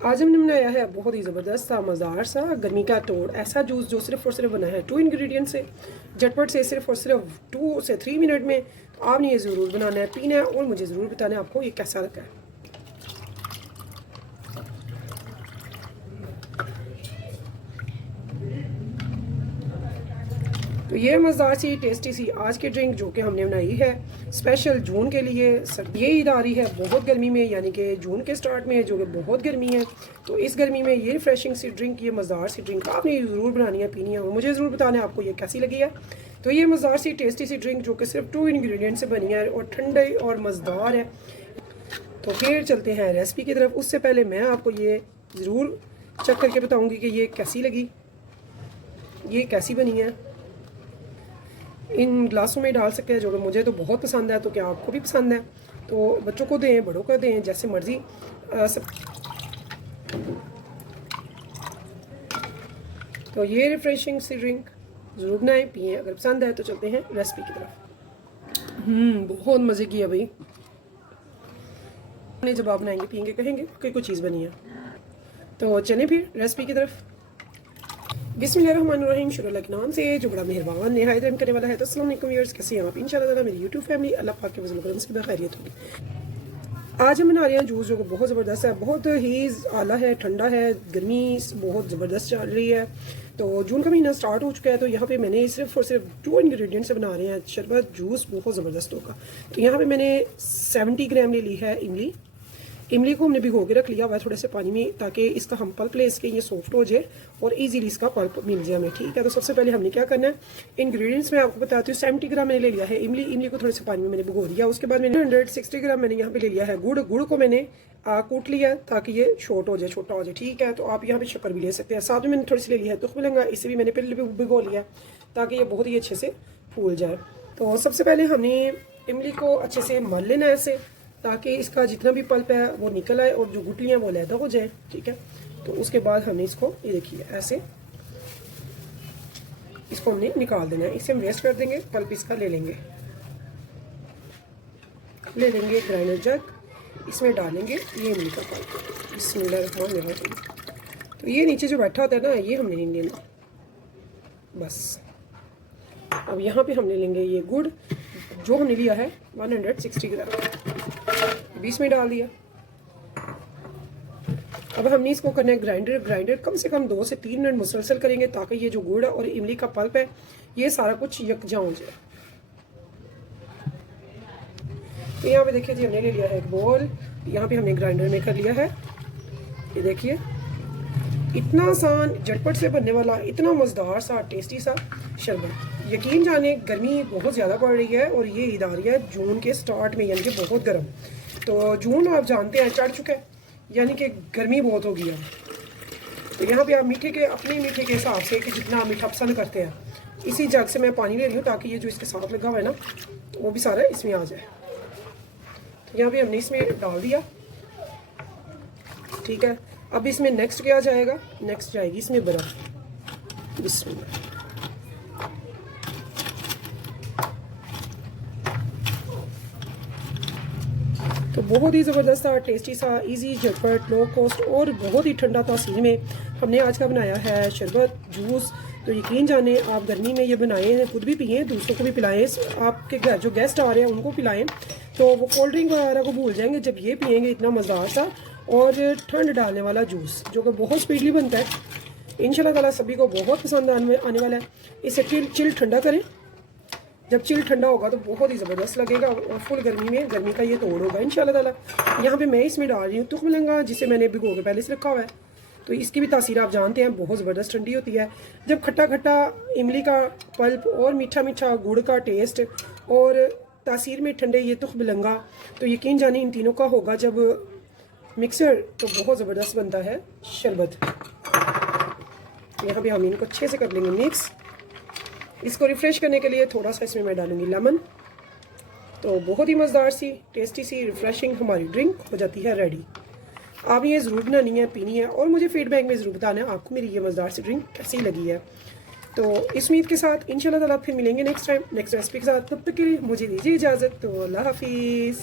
आज हमने बनाया है बहुत ही ज़बरदस्त सा मज़ेदार सा गर्मी का तोड़ ऐसा जूस जो सिर्फ और सिर्फ बना है 2 इंग्रेडिएंट से, झटपट से, सिर्फ और सिर्फ 2 से 3 मिनट में। तो आपने ये ज़रूर बनाना है, पीना है और मुझे ज़रूर बताना है आपको ये कैसा लगा है। तो ये मज़ेदार सी टेस्टी सी आज की ड्रिंक जो कि हमने बनाई है स्पेशल जून के लिए। ये ईद आ रही है बहुत गर्मी में, यानी कि जून के स्टार्ट में जो कि बहुत गर्मी है। तो इस गर्मी में ये रिफ्रेशिंग सी ड्रिंक, ये मज़ेदार सी ड्रिंक आपने ज़रूर बनानी है, पीनी है और मुझे ज़रूर बताना है आपको ये कैसी लगी है। तो ये मज़ेदार सी टेस्टी सी ड्रिंक जो कि सिर्फ 2 इंग्रेडिएंट से बनी है और ठंडे और मज़ेदार है। तो फिर चलते हैं रेसिपी की तरफ। उससे पहले मैं आपको ये ज़रूर चेक करके बताऊँगी कि ये कैसी लगी, ये कैसी बनी है। इन ग्लासों में डाल सकते हैं जो कि मुझे तो बहुत पसंद है, तो क्या आपको भी पसंद है? तो बच्चों को दें, बड़ों को दें, जैसे मर्ज़ी सब। तो ये रिफ्रेशिंग सी ड्रिंक ज़रूर बनाएं, पिए अगर पसंद है। तो चलते हैं रेसिपी की तरफ। बहुत मज़े की है भाई। जब आप बनाएंगे पियेंगे कहेंगे कि कोई चीज़ बनी है। तो चलें फिर रेसिपी की तरफ। बिस्मिल्लाहिर्रहमानिर्रहीम, शुरू अल्लाह के नाम से जो बड़ा मेहरबान निहायत रहम करने वाला है। तो अस्सलाम वालेकुम व्यूअर्स, कैसे हैं आप? इंशाल्लाह ताला मेरी यूट्यूब फैमिली अल्लाह पाक के फज़ल करम से बखैरियत होगी। आज हम बना रहे हैं जूस जो कि बहुत ज़बरदस्त है, बहुत ही आला है, ठंडा है, गर्मी बहुत ज़बरदस्त चल रही है। तो जून का महीना स्टार्ट हो चुका है। तो यहाँ पे मैंने सिर्फ और सिर्फ 2 इंग्रेडिएंट से बना रहे हैं शरबत जूस, बहुत ज़बरदस्त होगा। तो यहाँ पे मैंने 70 ग्राम ले ली है इमली। इमली को हमने भिगो के रख लिया हुआ है थोड़े से पानी में, ताकि इसका हम पल्प ले इसके ये सॉफ्ट हो जाए और इजीली इसका पल्प मिल जाए हमें। ठीक है, तो सबसे पहले हमने क्या करना है, इंग्रेडिएंट्स मैं आपको बताती हूँ। 70 ग्राम मैंने ले लिया है इमली को थोड़े से पानी में मैंने भिगो दिया। उसके बाद मैंने 160 ग्राम मैंने यहाँ पे ले लिया है गुड़ को मैंने कूट लिया ताकि ये छोटा हो जाए। ठीक है, तो आप यहाँ पे शक्कर भी ले सकते हैं। साथ में मैंने थोड़ी सी ले लिया है तुख मिलंगा, इसे भी मैंने पहले भिगो लिया ताकि ये बहुत ही अच्छे से फूल जाए। तो सबसे पहले हमने इमली को अच्छे से मल लेना है ऐसे, ताकि इसका जितना भी पल्प है वो निकल आए और जो गुठलियाँ वो लैदा हो जाए। ठीक है, तो उसके बाद हमने इसको ये देखिए ऐसे इसको हमने निकाल देना है। इसे हम वेस्ट कर देंगे, पल्प इसका ले लेंगे ग्राइंडर जग, इसमें डालेंगे ये इमली का पल्प। बिस्मिल्लाहिर्रहमानिर्रहीम। तो ये नीचे जो बैठा होता है ना, ये हमने नहीं लेना बस। अब यहाँ पे हमने लेंगे ये गुड़ जो हमने लिया है 160 ग्राम, 20 में डाल दिया। अब हमने इसको करना है ग्राइंडर कम से कम 2 से 3 मिनट मुसलसल करेंगे ताकि ये जो गुड़ और इमली का पल्प है ये सारा कुछ यकजा हो जाए। तो यहाँ पे देखिए जी हमने ले लिया है एक बोल, यहाँ पे हमने ग्राइंडर में कर लिया है। ये देखिए इतना आसान झटपट से बनने वाला इतना मज़ेदार सा टेस्टी सा शरबत। यकीन जाने गर्मी बहुत ज़्यादा पड़ रही है और ये ईद आ रही है जून के स्टार्ट में, यानी कि बहुत गर्म। तो जून आप जानते हैं चढ़ चुका है, यानी कि गर्मी बहुत हो गई है। तो यहाँ पे आप अपने मीठे के हिसाब से कि जितना मीठा पसंद करते हैं, इसी जग से मैं पानी ले रही हूँ ताकि ये जो इसके साथ लगा हुआ है ना वो भी सारा इसमें आ जाए। तो यहाँ पे हमने इसमें डाल दिया। ठीक है, अब इसमें नेक्स्ट क्या जाएगा, नेक्स्ट जाएगी इसमें बर्फ़। बिस्मिल्लाह। तो बहुत ही ज़बरदस्त सा, टेस्टी सा, इजी, झटपट, लो कॉस्ट और बहुत ही ठंडा तासीर में हमने आज का बनाया है शरबत जूस। तो यकीन जाने आप गर्मी में ये बनाएं हैं, खुद भी पिएं, दूसरों को भी पिलाएं, आपके घर जो गेस्ट आ रहे हैं उनको पिलाएं। तो वो कोल्ड ड्रिंक वगैरह को भूल जाएंगे जब ये पिएंगे। इतना मज़ेदार सा और ठंड डालने वाला जूस जो कि बहुत स्पीडली बनता है। इंशाल्लाह ताला सभी को बहुत पसंद आने वाला है। इसे चिल ठंडा करें, जब चिल ठंडा होगा तो बहुत ही ज़बरदस्त लगेगा और फुल गर्मी में गर्मी का ये तोड़ होगा इंशाल्लाह ताला। यहाँ पे मैं इसमें डाल रही हूँ तुख मिलंगा, जिसे मैंने भिगो के पहले से रखा हुआ है। तो इसकी भी तासीर आप जानते हैं बहुत ज़बरदस्त ठंडी होती है। जब खट्टा खट्टा इमली का पल्प और मीठा मीठा गुड़ का टेस्ट और तासीर में ठंडे ये तुख मिलंगा, तो यकीन जाने इन तीनों का होगा जब मिक्सर, तो बहुत ज़बरदस्त बनता है शरबत। यहाँ पे हम इनको अच्छे से कर लेंगे मिक्स। इसको रिफ़्रेश करने के लिए थोड़ा सा इसमें मैं डालूंगी लेमन। तो बहुत ही मज़ेदार सी, टेस्टी सी, रिफ़्रेशिंग हमारी ड्रिंक हो जाती है रेडी। आप ये ज़रूर बनानी है, पीनी है और मुझे फीडबैक में ज़रूर बताना है आपको मेरी ये मज़ेदार सी ड्रिंक कैसी लगी है। तो इस उम्मीद के साथ इंशाल्लाह ताला फिर मिलेंगे नेक्स्ट टाइम नेक्स्ट रेसिपी के साथ। तब तक के लिए मुझे दीजिए इजाज़त। तो अल्लाह हाफिज़।